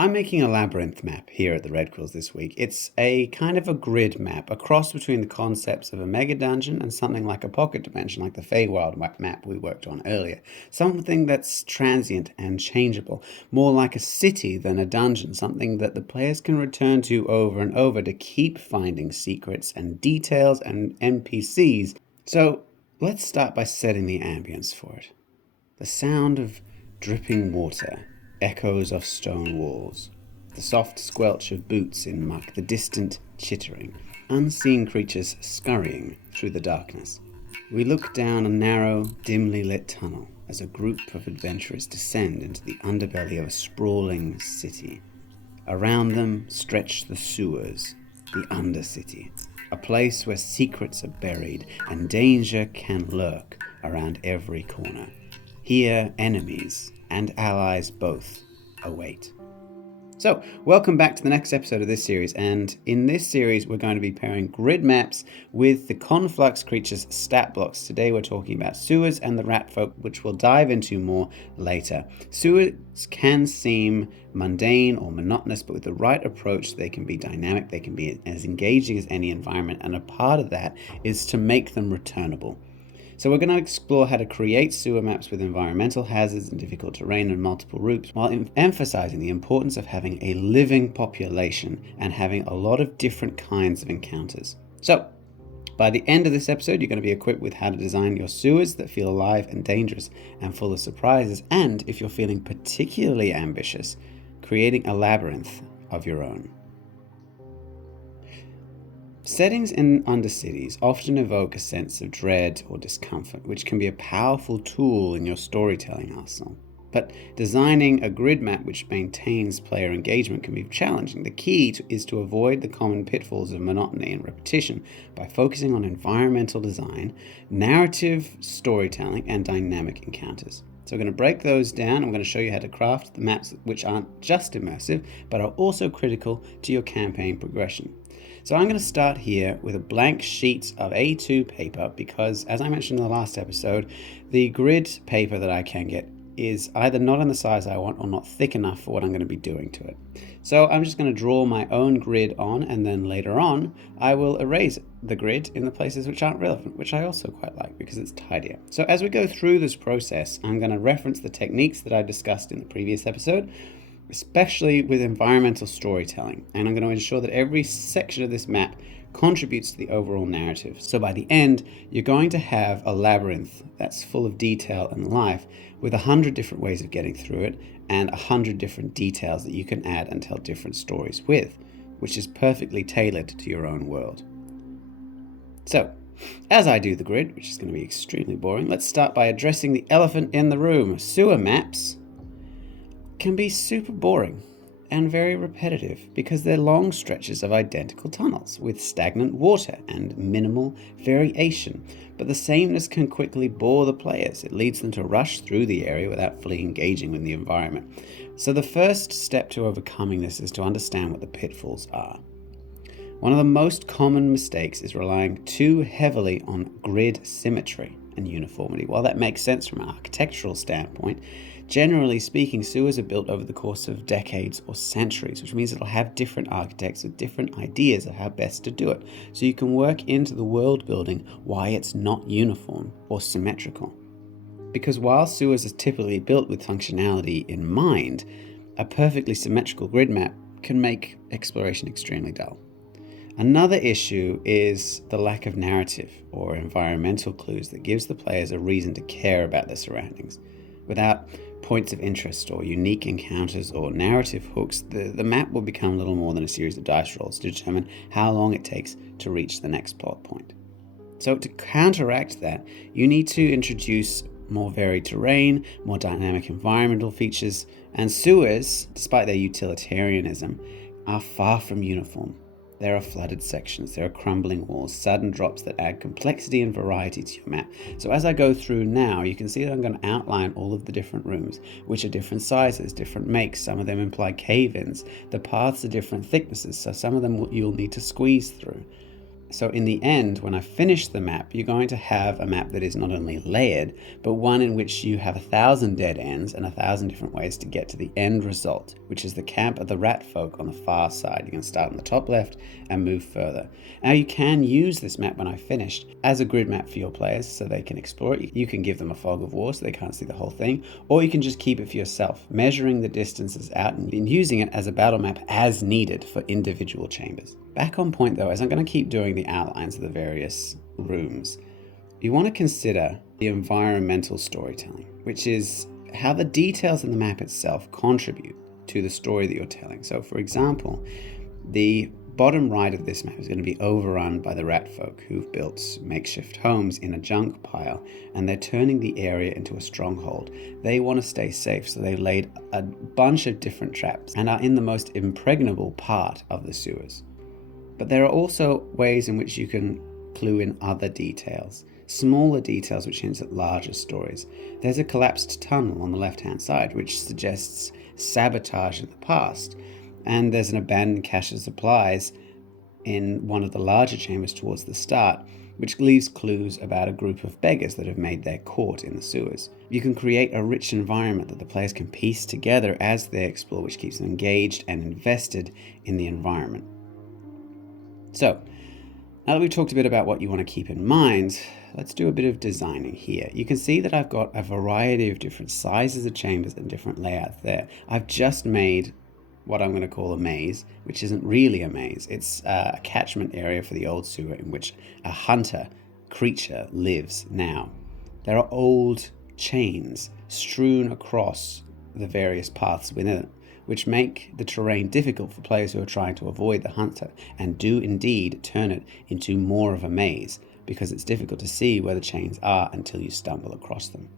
I'm making a labyrinth map here at the Red Quills this week. It's a kind of a grid map, a cross between the concepts of a mega dungeon and something like a pocket dimension, like the Feywild map we worked on earlier. Something that's transient and changeable, more like a city than a dungeon, something that the players can return to over and over to keep finding secrets and details and NPCs. So let's start by setting the ambience for it. The sound of dripping water, echoes of stone walls, the soft squelch of boots in muck, the distant chittering, unseen creatures scurrying through the darkness. We look down a narrow, dimly lit tunnel as a group of adventurers descend into the underbelly of a sprawling city. Around them stretch the sewers, the Undercity, a place where secrets are buried and danger can lurk around every corner. Here, enemies and allies both await. So, welcome back to the next episode of this series, and in this series we're going to be pairing grid maps with the Conflux Creatures stat blocks. Today we're talking about sewers and the Ratfolk, which we'll dive into more later. Sewers can seem mundane or monotonous, but with the right approach they can be dynamic, they can be as engaging as any environment, and a part of that is to make them returnable. So we're going to explore how to create sewer maps with environmental hazards and difficult terrain and multiple routes, while emphasizing the importance of having a living population and having a lot of different kinds of encounters. So, by the end of this episode, you're going to be equipped with how to design your sewers that feel alive and dangerous and full of surprises, and if you're feeling particularly ambitious, creating a labyrinth of your own. Settings in undercities often evoke a sense of dread or discomfort, which can be a powerful tool in your storytelling arsenal. But designing a grid map which maintains player engagement can be challenging. The key is to avoid the common pitfalls of monotony and repetition by focusing on environmental design, narrative storytelling, and dynamic encounters. So we're going to break those down. I'm going to show you how to craft the maps which aren't just immersive, but are also critical to your campaign progression. So I'm going to start here with a blank sheet of A2 paper because, as I mentioned in the last episode, the grid paper that I can get is either not in the size I want or not thick enough for what I'm going to be doing to it. So I'm just going to draw my own grid on, and then later on I will erase the grid in the places which aren't relevant, which I also quite like because it's tidier. So as we go through this process, I'm going to reference the techniques that I discussed in the previous episode, especially with environmental storytelling, and I'm going to ensure that every section of this map contributes to the overall narrative. So by the end, you're going to have a labyrinth that's full of detail and life with 100 different ways of getting through it and 100 different details that you can add and tell different stories with, which is perfectly tailored to your own world. So, as I do the grid, which is going to be extremely boring, let's start by addressing the elephant in the room. Sewer maps can be super boring and very repetitive because they're long stretches of identical tunnels with stagnant water and minimal variation. But the sameness can quickly bore the players. It leads them to rush through the area without fully engaging with the environment. So the first step to overcoming this is to understand what the pitfalls are. One of the most common mistakes is relying too heavily on grid symmetry and uniformity. While that makes sense from an architectural standpoint, generally speaking, sewers are built over the course of decades or centuries, which means it'll have different architects with different ideas of how best to do it. So you can work into the world building why it's not uniform or symmetrical. Because while sewers are typically built with functionality in mind, a perfectly symmetrical grid map can make exploration extremely dull. Another issue is the lack of narrative or environmental clues that gives the players a reason to care about their surroundings. Without points of interest or unique encounters or narrative hooks, the map will become little more than a series of dice rolls to determine how long it takes to reach the next plot point. So to counteract that, you need to introduce more varied terrain, more dynamic environmental features, and sewers, despite their utilitarianism, are far from uniform. There are flooded sections, there are crumbling walls, sudden drops that add complexity and variety to your map. So as I go through now, you can see that I'm going to outline all of the different rooms, which are different sizes, different makes. Some of them imply cave-ins. The paths are different thicknesses, so some of them you'll need to squeeze through. So in the end, when I finish the map, you're going to have a map that is not only layered, but one in which you have 1,000 dead ends and 1,000 different ways to get to the end result, which is the camp of the Ratfolk on the far side. You can start on the top left and move further. Now you can use this map when I've finished as a grid map for your players so they can explore it. You can give them a fog of war so they can't see the whole thing, or you can just keep it for yourself, measuring the distances out and using it as a battle map as needed for individual chambers. Back on point though, as I'm going to keep doing the outlines of the various rooms, you want to consider the environmental storytelling, which is how the details in the map itself contribute to the story that you're telling. So for example, the bottom right of this map is going to be overrun by the Ratfolk, who've built makeshift homes in a junk pile, and they're turning the area into a stronghold. They want to stay safe, so they've laid a bunch of different traps and are in the most impregnable part of the sewers. But there are also ways in which you can clue in other details, smaller details which hint at larger stories. There's a collapsed tunnel on the left-hand side, which suggests sabotage in the past, and there's an abandoned cache of supplies in one of the larger chambers towards the start, which leaves clues about a group of beggars that have made their court in the sewers. You can create a rich environment that the players can piece together as they explore, which keeps them engaged and invested in the environment. So, now that we've talked a bit about what you want to keep in mind, let's do a bit of designing here. You can see that I've got a variety of different sizes of chambers and different layouts there. I've just made what I'm going to call a maze, which isn't really a maze. It's a catchment area for the old sewer in which a hunter creature lives now. There are old chains strewn across the various paths within it, which make the terrain difficult for players who are trying to avoid the hunter, and do indeed turn it into more of a maze, because it's difficult to see where the chains are until you stumble across them.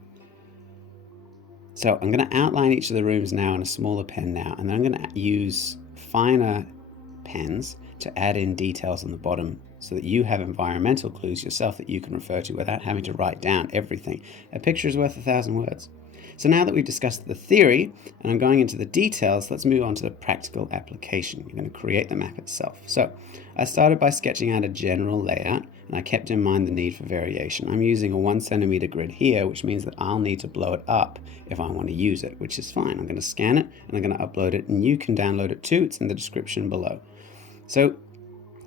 So I'm going to outline each of the rooms now in a smaller pen now, and then I'm going to use finer pens to add in details on the bottom so that you have environmental clues yourself that you can refer to without having to write down everything. A picture is worth 1,000 words. So now that we've discussed the theory and I'm going into the details, let's move on to the practical application. You're going to create the map itself. So I started by sketching out a general layout, and I kept in mind the need for variation. I'm using a 1 centimeter grid here, which means that I'll need to blow it up if I want to use it, which is fine. I'm going to scan it and I'm going to upload it, and you can download it too. It's in the description below. So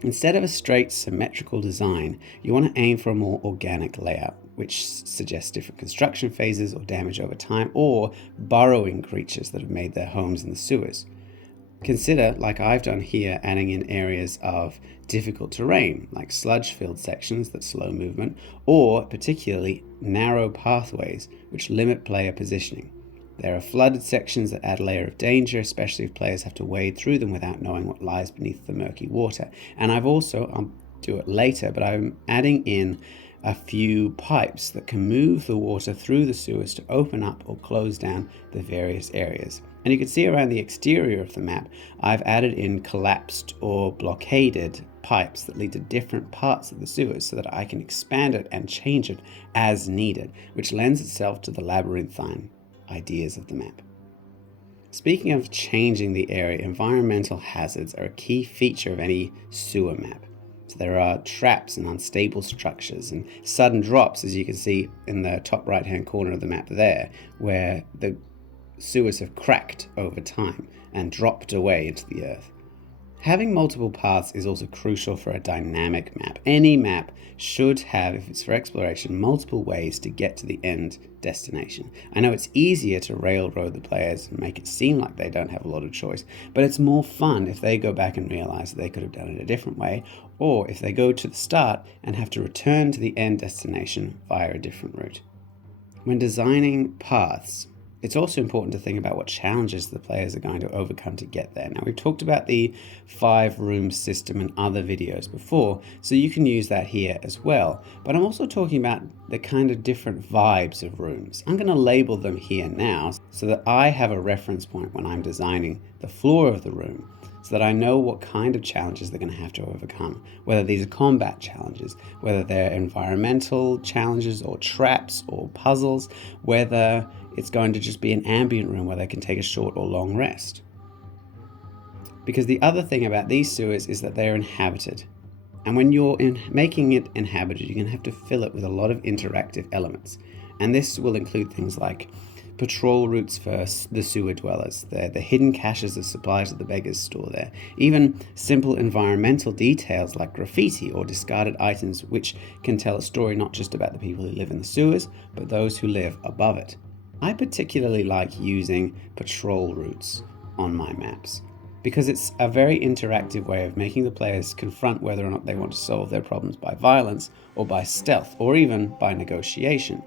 instead of a straight symmetrical design, you want to aim for a more organic layout, which suggests different construction phases or damage over time, or burrowing creatures that have made their homes in the sewers. Consider, like I've done here, adding in areas of difficult terrain, like sludge-filled sections that slow movement, or particularly narrow pathways, which limit player positioning. There are flooded sections that add a layer of danger, especially if players have to wade through them without knowing what lies beneath the murky water. And I've also, I'll do it later, but I'm adding in a few pipes that can move the water through the sewers to open up or close down the various areas. And you can see around the exterior of the map, I've added in collapsed or blockaded pipes that lead to different parts of the sewers so that I can expand it and change it as needed, which lends itself to the labyrinthine ideas of the map. Speaking of changing the area, environmental hazards are a key feature of any sewer map. So there are traps and unstable structures and sudden drops, as you can see in the top right hand corner of the map there, where the sewers have cracked over time and dropped away into the earth. Having multiple paths is also crucial for a dynamic map. Any map should have, if it's for exploration, multiple ways to get to the end destination. I know it's easier to railroad the players and make it seem like they don't have a lot of choice, but it's more fun if they go back and realize that they could have done it a different way, or if they go to the start and have to return to the end destination via a different route. When designing paths, it's also important to think about what challenges the players are going to overcome to get there. Now, we've talked about the 5-room system in other videos before, so you can use that here as well. But I'm also talking about the kind of different vibes of rooms. I'm going to label them here now so that I have a reference point when I'm designing the floor of the room, so that I know what kind of challenges they're going to have to overcome, whether these are combat challenges, whether they're environmental challenges or traps or puzzles, whether it's going to just be an ambient room where they can take a short or long rest. Because the other thing about these sewers is that they're inhabited. And when you're making it inhabited, you're going to have to fill it with a lot of interactive elements. And this will include things like patrol routes for the sewer dwellers there, the hidden caches of supplies that the beggars store there, even simple environmental details like graffiti or discarded items, which can tell a story not just about the people who live in the sewers, but those who live above it. I particularly like using patrol routes on my maps, because it's a very interactive way of making the players confront whether or not they want to solve their problems by violence or by stealth or even by negotiation.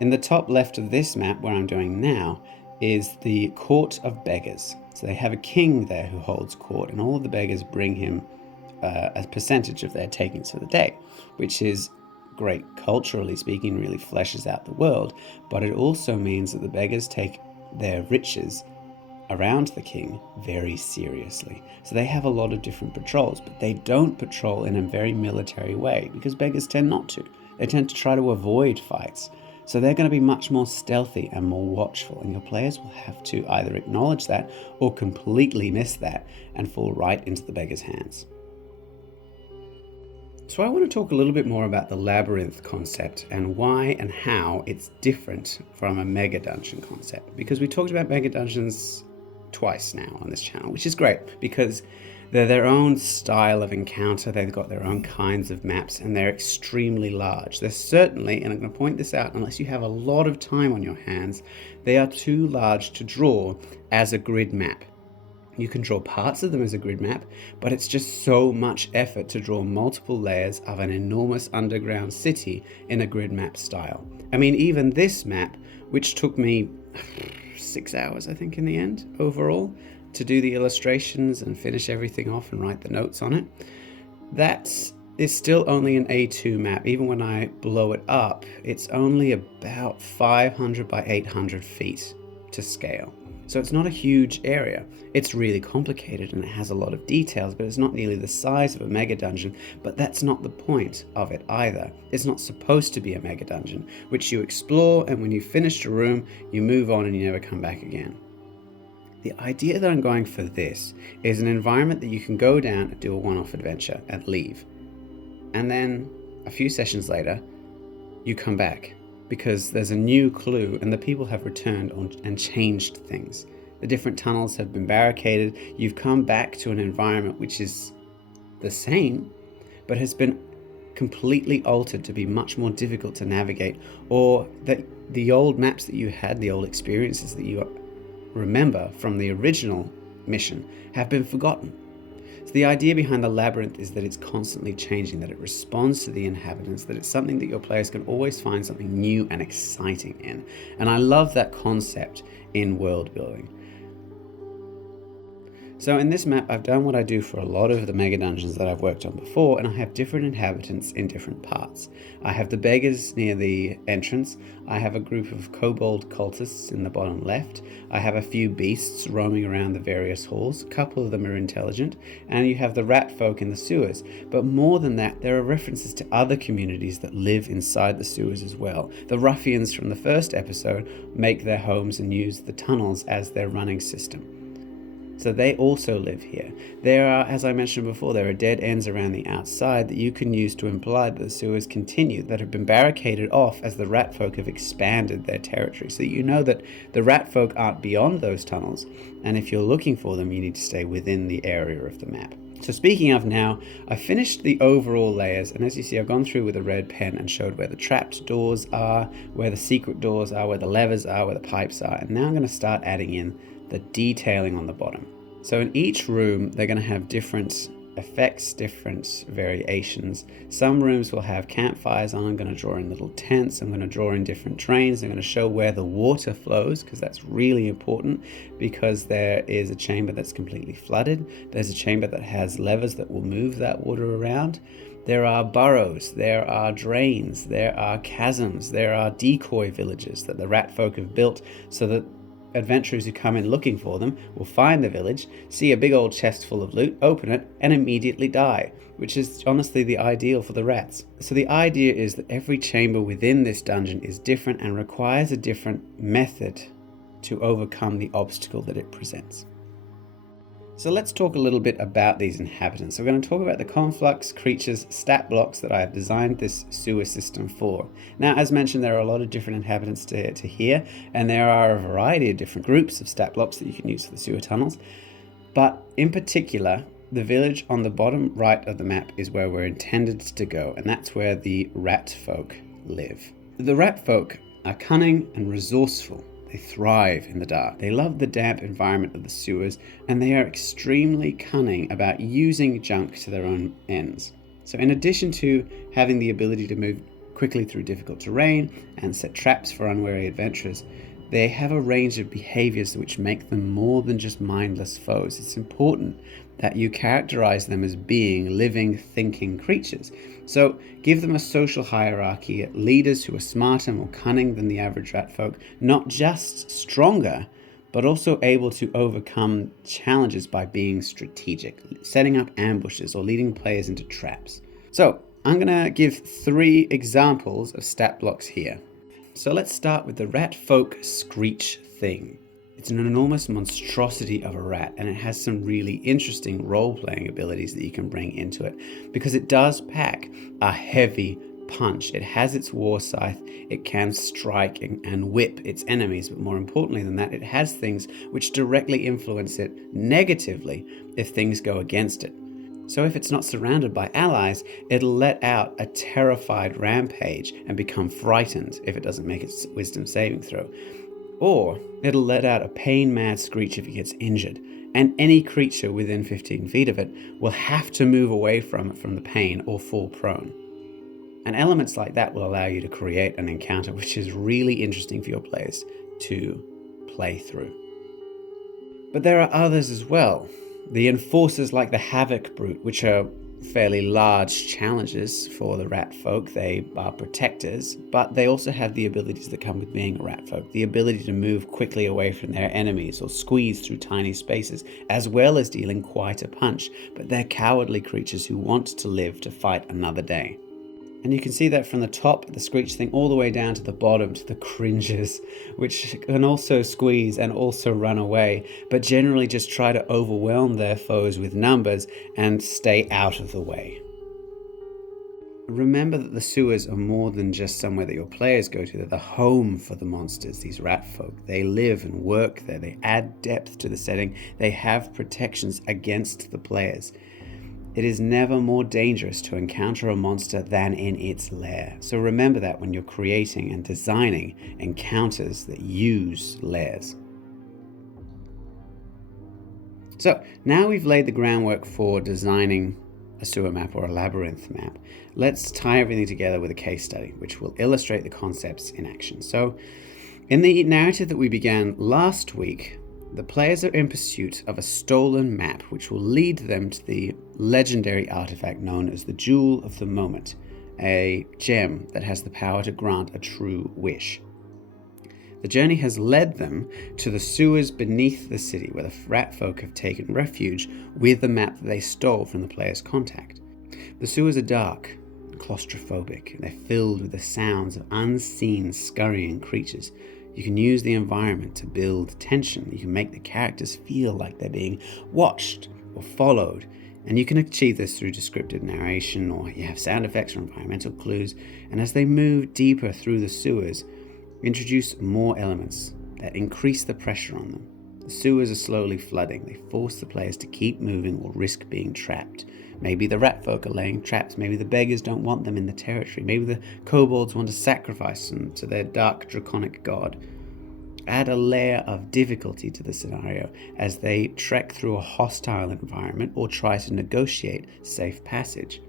In the top left of this map, where I'm doing now, is the Court of Beggars. So they have a king there who holds court, and all of the beggars bring him a percentage of their takings for the day, which is great culturally speaking, really fleshes out the world, but it also means that the beggars take their riches around the king very seriously. So they have a lot of different patrols, but they don't patrol in a very military way, because beggars tend not to. They tend to try to avoid fights. So they're going to be much more stealthy and more watchful, and your players will have to either acknowledge that or completely miss that and fall right into the beggar's hands. So I want to talk a little bit more about the labyrinth concept and why and how it's different from a mega dungeon concept, because we talked about mega dungeons twice now on this channel, which is great because they're their own style of encounter, they've got their own kinds of maps, and they're extremely large. They're certainly, and I'm going to point this out, unless you have a lot of time on your hands, they are too large to draw as a grid map. You can draw parts of them as a grid map, but it's just so much effort to draw multiple layers of an enormous underground city in a grid map style. I mean, even this map, which took me 6 hours, I think, in the end, overall, to do the illustrations and finish everything off and write the notes on it, that is still only an A2 map. Even when I blow it up, it's only about 500 by 800 feet to scale. So it's not a huge area. It's really complicated and it has a lot of details, but it's not nearly the size of a mega dungeon. But that's not the point of it either. It's not supposed to be a mega dungeon, which you explore, and when you've finished a room, you move on and you never come back again. The idea that I'm going for this is an environment that you can go down and do a one-off adventure and leave. And then a few sessions later, you come back because there's a new clue and the people have returned and changed things. The different tunnels have been barricaded. You've come back to an environment which is the same, but has been completely altered to be much more difficult to navigate, or that the old maps that you had, the old experiences that you remember from the original mission have been forgotten. So the idea behind the labyrinth is that it's constantly changing, that it responds to the inhabitants, that it's something that your players can always find something new and exciting in. And I love that concept in world building. So in this map, I've done what I do for a lot of the mega dungeons that I've worked on before, and I have different inhabitants in different parts. I have the beggars near the entrance. I have a group of kobold cultists in the bottom left. I have a few beasts roaming around the various halls. A couple of them are intelligent. And you have the Ratfolk in the sewers. But more than that, there are references to other communities that live inside the sewers as well. The ruffians from the first episode make their homes and use the tunnels as their running system. So they also live here. There are, as I mentioned before, there are dead ends around the outside that you can use to imply that the sewers continue, that have been barricaded off as the Ratfolk have expanded their territory. So you know that the Ratfolk aren't beyond those tunnels, and if you're looking for them, you need to stay within the area of the map. So speaking of now, I finished the overall layers, and as you see, I've gone through with a red pen and showed where the trapped doors are, where the secret doors are, where the levers are, where the pipes are, and now I'm going to start adding in the detailing on the bottom. So in each room, they're going to have different effects, different variations. Some rooms will have campfires on. I'm going to draw in little tents. I'm going to draw in different drains. I'm going to show where the water flows, because that's really important, because there is a chamber that's completely flooded. There's a chamber that has levers that will move that water around. There are burrows, there are drains, there are chasms, there are decoy villages that the Ratfolk have built so that adventurers who come in looking for them will find the village, see a big old chest full of loot, open it, and immediately die, which is honestly the ideal for the rats. So the idea is that every chamber within this dungeon is different and requires a different method to overcome the obstacle that it presents. So let's talk a little bit about these inhabitants. So we're going to talk about the Conflux Creatures stat blocks that I have designed this sewer system for. Now, as mentioned, there are a lot of different inhabitants to here, and there are a variety of different groups of stat blocks that you can use for the sewer tunnels. But in particular, the village on the bottom right of the map is where we're intended to go, and that's where the Ratfolk live. The Ratfolk are cunning and resourceful. They thrive in the dark. They love the damp environment of the sewers, and they are extremely cunning about using junk to their own ends. So in addition to having the ability to move quickly through difficult terrain and set traps for unwary adventurers, they have a range of behaviors which make them more than just mindless foes. It's important that you characterize them as being living, thinking creatures. So give them a social hierarchy, leaders who are smarter, more cunning than the average ratfolk, not just stronger, but also able to overcome challenges by being strategic, setting up ambushes or leading players into traps. So I'm going to give 3 examples of stat blocks here. So let's start with the Ratfolk Screech Thing. It's an enormous monstrosity of a rat, and it has some really interesting role-playing abilities that you can bring into it, because it does pack a heavy punch. It has its war scythe, it can strike and whip its enemies, but more importantly than that, it has things which directly influence it negatively if things go against it. So if it's not surrounded by allies, it'll let out a terrified rampage and become frightened if it doesn't make its wisdom saving throw. Or it'll let out a pain-mad screech if it gets injured, and any creature within 15 feet of it will have to move away from it from the pain or fall prone. And elements like that will allow you to create an encounter which is really interesting for your players to play through. But there are others as well. The enforcers like the Havoc Brute, which are fairly large challenges for the Ratfolk. They are protectors, but they also have the abilities that come with being a Ratfolk. The ability to move quickly away from their enemies or squeeze through tiny spaces, as well as dealing quite a punch. But they're cowardly creatures who want to live to fight another day. And you can see that from the top, the Screech Thing, all the way down to the bottom, to the Cringers, which can also squeeze and also run away, but generally just try to overwhelm their foes with numbers and stay out of the way. Remember that the sewers are more than just somewhere that your players go to. They're the home for the monsters, these Ratfolk. They live and work there. They add depth to the setting. They have protections against the players. It is never more dangerous to encounter a monster than in its lair. So remember that when you're creating and designing encounters that use lairs. So now we've laid the groundwork for designing a sewer map or a labyrinth map. Let's tie everything together with a case study, which will illustrate the concepts in action. So in the narrative that we began last week, the players are in pursuit of a stolen map which will lead them to the legendary artifact known as the Jewel of the Moment, a gem that has the power to grant a true wish. The journey has led them to the sewers beneath the city where the Ratfolk have taken refuge with the map that they stole from the player's contact. The sewers are dark, claustrophobic, and they're filled with the sounds of unseen scurrying creatures. You can use the environment to build tension. You can make the characters feel like they're being watched or followed. And you can achieve this through descriptive narration, or you have sound effects or environmental clues. And as they move deeper through the sewers, introduce more elements that increase the pressure on them. The sewers are slowly flooding. They force the players to keep moving or risk being trapped. Maybe the Ratfolk are laying traps. Maybe the beggars don't want them in the territory. Maybe the kobolds want to sacrifice them to their dark draconic god. Add a layer of difficulty to the scenario as they trek through a hostile environment or try to negotiate safe passage.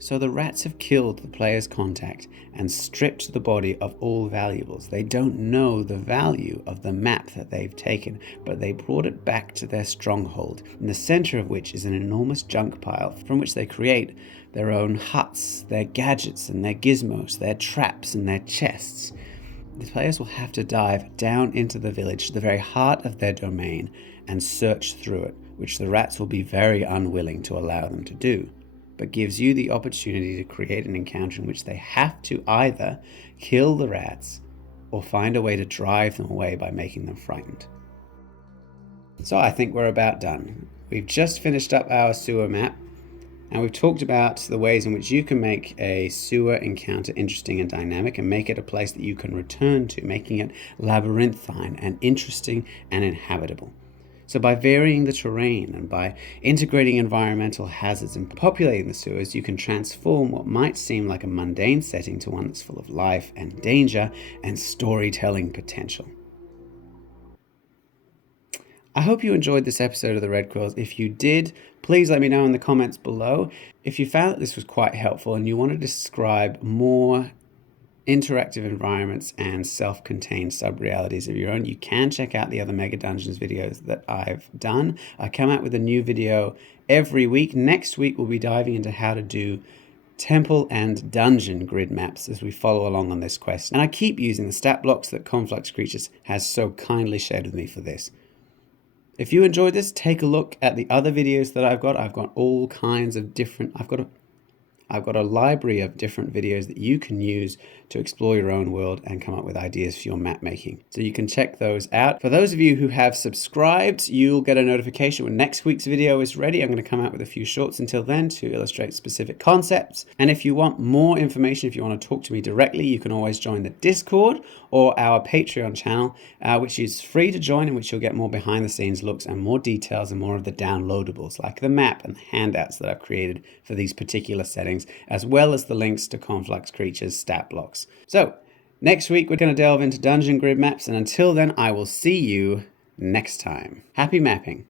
So the rats have killed the player's contact and stripped the body of all valuables. They don't know the value of the map that they've taken, but they brought it back to their stronghold, in the center of which is an enormous junk pile from which they create their own huts, their gadgets and their gizmos, their traps and their chests. The players will have to dive down into the village, the very heart of their domain, and search through it, which the rats will be very unwilling to allow them to do, but gives you the opportunity to create an encounter in which they have to either kill the rats or find a way to drive them away by making them frightened. So I think we're about done. We've just finished up our sewer map, and we've talked about the ways in which you can make a sewer encounter interesting and dynamic and make it a place that you can return to, making it labyrinthine and interesting and inhabitable. So by varying the terrain and by integrating environmental hazards and populating the sewers, you can transform what might seem like a mundane setting to one that's full of life and danger and storytelling potential. I hope you enjoyed this episode of the Red Quills. If you did, please let me know in the comments below. If you found that this was quite helpful and you want to describe more interactive environments and self-contained sub-realities of your own, you can check out the other Megadungeons videos that I've done. I come out with a new video every week. Next week we'll be diving into how to do temple and dungeon grid maps as we follow along on this quest. And I keep using the stat blocks that Conflux Creatures has so kindly shared with me for this. If you enjoyed this, take a look at the other videos that I've got. I've got all kinds of different, I've got a library of different videos that you can use to explore your own world and come up with ideas for your map making. So you can check those out. For those of you who have subscribed, you'll get a notification when next week's video is ready. I'm going to come out with a few shorts until then to illustrate specific concepts. And if you want more information, if you want to talk to me directly, you can always join the Discord or our Patreon channel, which is free to join, in which you'll get more behind the scenes looks and more details and more of the downloadables like the map and the handouts that I've created for these particular settings, as well as the links to Conflux Creatures stat blocks. So next week we're going to delve into dungeon grid maps, and until then I will see you next time. Happy mapping.